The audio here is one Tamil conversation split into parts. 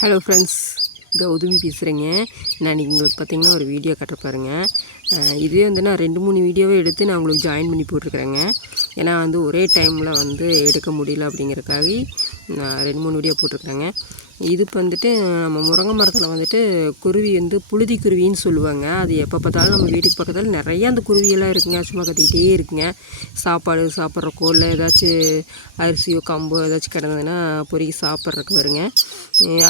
ஹலோ ஃப்ரெண்ட்ஸ், கௌதமி பேசுகிறேங்க. நான் இன்றைக்கி உங்களுக்கு பார்த்திங்கன்னா ஒரு வீடியோ காட்டுறப்பாருங்க. இதுவே வந்து நான் 2-3 வீடியோவே எடுத்து நான் உங்களுக்கு ஜாயின் பண்ணி போட்டிருக்கிறேங்க. ஏன்னா வந்து ஒரே டைமில் வந்து எடுக்க முடியல அப்படிங்கிறக்காக நான் 2-3 வீடியோ போட்டிருக்கிறேங்க. இது வந்துட்டு நம்ம முருங்கை மரத்தில் வந்துட்டு குருவி வந்து புழுதி குருவின்னு சொல்லுவாங்க. அது எப்போ பார்த்தாலும் நம்ம வீட்டுக்கு பக்கத்தில் நிறையா அந்த குருவியெல்லாம் இருக்குங்க. சும்மா கத்திக்கிட்டே இருக்குங்க. சாப்பாடு சாப்பிட்றக்கோ இல்லை ஏதாச்சும் அரிசியோ கம்போ ஏதாச்சும் கிடந்ததுன்னா பொறுக்கி சாப்பிட்றதுக்கு வருங்க.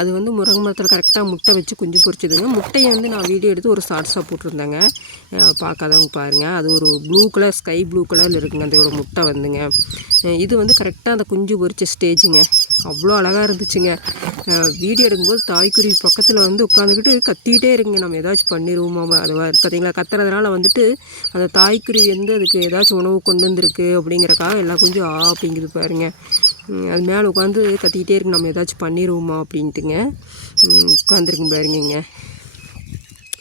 அது வந்து முருங்கை மரத்தில் கரெக்டாக முட்டை வச்சு குஞ்சு பொரிச்சதுங்க. முட்டையை வந்து நான் வீடியோ எடுத்து ஒரு ஷார்ட்ஸாக போட்டிருந்தேங்க. பார்க்காதவங்க பாருங்கள். அது ஒரு ப்ளூ கலர், ஸ்கை ப்ளூ கலரில் இருக்குங்க அதோட முட்டை வந்துங்க. இது வந்து கரெக்டாக அந்த குஞ்சு பொரிச்ச ஸ்டேஜுங்க. அவ்வளோ அழகாக இருந்துச்சுங்க. வீடியோ எடுக்கும்போது தாய்க்குருவி பக்கத்தில் வந்து உட்காந்துக்கிட்டு கத்திக்கிட்டே இருக்குங்க. நம்ம ஏதாச்சும் பண்ணிடுவோமா, அது பார்த்தீங்களா கத்துறதுனால வந்துட்டு அந்த தாய்க்குருவி வந்து அதுக்கு ஏதாச்சும் உணவு கொண்டு வந்திருக்கு அப்படிங்கிறக்காக எல்லா குஞ்சும் அப்படிங்குது பாருங்க. அது மேலே உட்காந்து கத்திக்கிட்டே இருக்கு, நம்ம ஏதாச்சும் பண்ணிடுவோமா அப்படின்ட்டுங்க உட்காந்துருக்குங்க பாருங்க.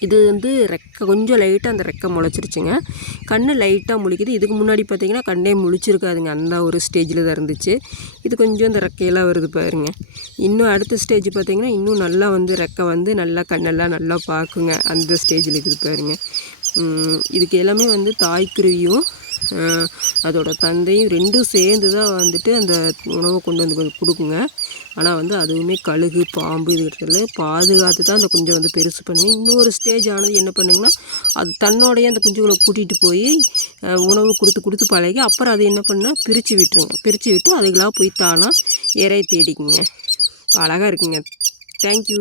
இது வந்து ரெக்கை கொஞ்சம் லைட்டாக அந்த ரெக்கை முளைச்சிருச்சுங்க. கண் லைட்டாக முழிக்குது. இதுக்கு முன்னாடி பார்த்திங்கன்னா கண்ணே முழிச்சிருக்காதுங்க. அந்த ஒரு ஸ்டேஜில் தான் இருந்துச்சு. இது கொஞ்சம் அந்த ரெக்கையெல்லாம் வருது பாருங்க. இன்னும் அடுத்த ஸ்டேஜ் பார்த்திங்கன்னா இன்னும் நல்லா வந்து ரெக்கை வந்து நல்லா கண்ணெல்லாம் நல்லா பார்க்குங்க. அந்த ஸ்டேஜில் இருக்குது பாருங்க. இதுக்கு எல்லாமே வந்து தாய்க்குருவியும் அதோட தந்தையும் ரெண்டும் சேர்ந்து தான் வந்துட்டு அந்த உணவை கொண்டு வந்து கொடுக்குங்க. ஆனால் வந்து அதுவுமே கழுகு பாம்பு இதுல பாதுகாத்து தான் அந்த குஞ்சை வந்து பெருசு பண்ணுங்க. இன்னொரு ஸ்டேஜ் ஆனது என்ன பண்ணுங்கன்னா, அது தன்னோடைய அந்த குஞ்சுகளை கூட்டிகிட்டு போய் உணவு கொடுத்து பழகி அப்புறம் அது என்ன பண்ணால் பிரித்து விட்டுருங்க. பிரித்து விட்டு அதுகளாக போய் தானாக இறை தேடிக்குங்க. அழகாக இருக்குங்க. தேங்க்யூ.